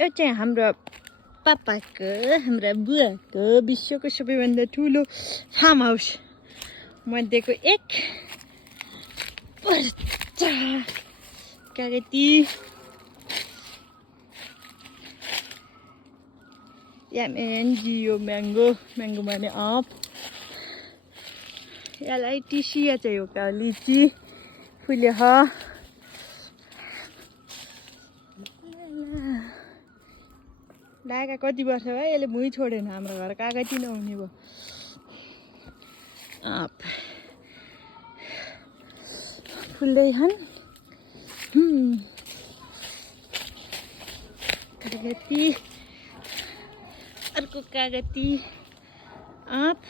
यो चाहिँ हाम्रो पापाको हाम्रा बुवाको विश्वको सबैभन्दा ठुलो फार्म हाउस मध्येको एक पर्छ कागती जियो म्याङ्गो भने अप यसलाई टिसिया चाहिँ हो क्या लिची फुल्यो ह लागा कति वर्ष भयो यसले भुइँ छोडेन हाम्रो घर कागती नहुने भयो अप फुल्दै छन् कागती अर्को कागती आँप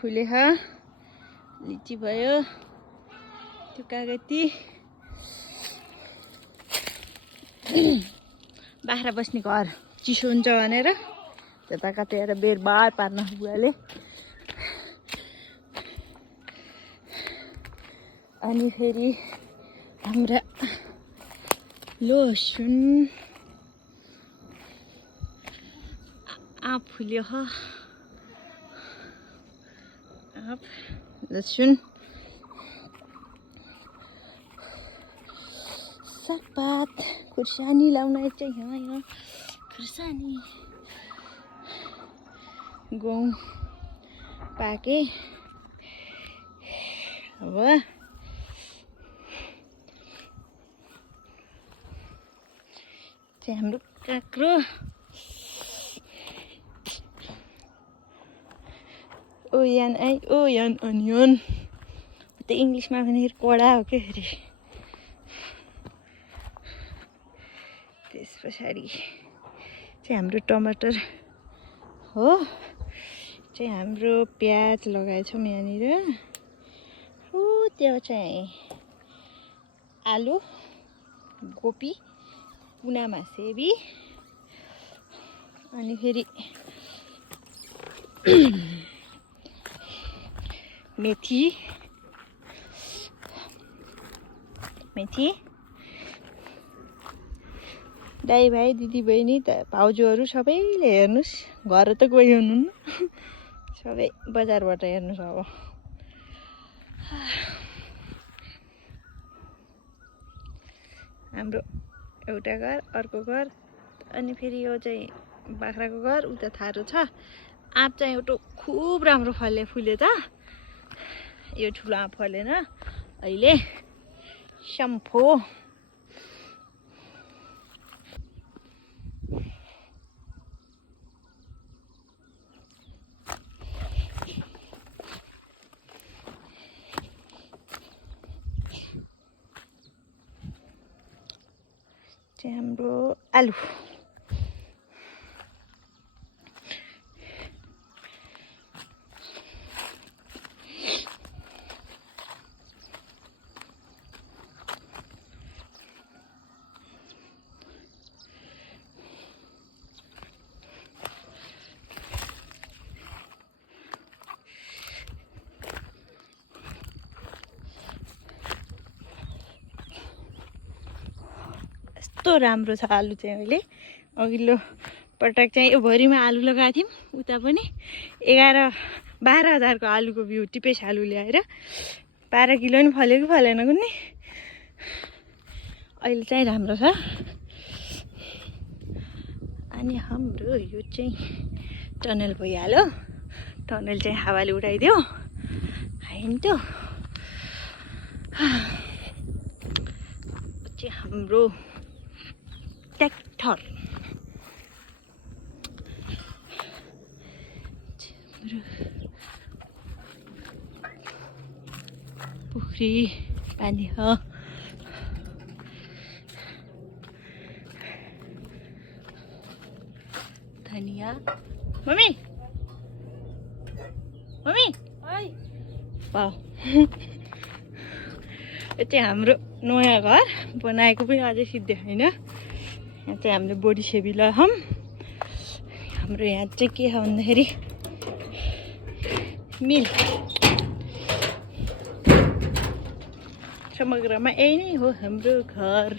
फुले ह लिची भयो त्यो कागती बाख्रा बस्ने घर चिसो हुन्छ भनेर त्यता काटेर बेरबार पार्न बुवाले अनि फेरि हाम्रा लसुन आँप फुल्यो ह आँप लसुन सागपात खुर्सानी लाउन चाहिँ यहाँ खुर्सानी गहुँ पाके अब चाहिँ हाम्रो काँक्रो ओयान अनियन त्यो इङ्ग्लिसमा भने कडा हो क्या फेरि त्यस पछाडि चाहिँ हाम्रो टमाटर हो चाहिँ हाम्रो प्याज लगाएछौँ यहाँनिर त्यो चाहिँ आलु गोपी कुनामा सेबी अनि फेरि मेथी दाइ भाइ दिदी बहिनी त भाउजूहरू सबैले हेर्नुहोस् घर त गइ हुनुहुन्न सबै बजारबाट हेर्नुहोस् अब हाम्रो एउटा घर अर्को घर अनि फेरि यो चाहिँ बाख्राको घर उता थारो छ आँप चाहिँ एउटा खुब राम्रो फुल्यो त यो ठुलो आँप फलेन अहिले सम्फो चाहिँ हाम्रो आलु कस्तो राम्रो छ आलु चाहिँ अहिले अघिल्लो पटक चाहिँ यो भरिमा आलु लगाएको थियौँ उता पनि 11-12 हजारको आलुको बिउ टिपेस आलु ल्याएर 12 किलो नि फल्यो कि फलेन कुन्नी अहिले चाहिँ राम्रो छ अनि हाम्रो यो चाहिँ टनल भइहाल्यो टनल चाहिँ हावाले उडाइदियो हाइन्थ्यो चाहिँ हाम्रो ट्र्याक्टर पोखरी पानी हो धनिया मम्मी वाउ यो चाहिँ हाम्रो नयाँ घर बनाएको पनि अझै सिद्धै होइन यहाँ चाहिँ हामीले बोडी सेबी लगाऊँ हाम्रो यहाँ चाहिँ के छ भन्दाखेरि मिल समग्रमा यही नै हो हाम्रो घर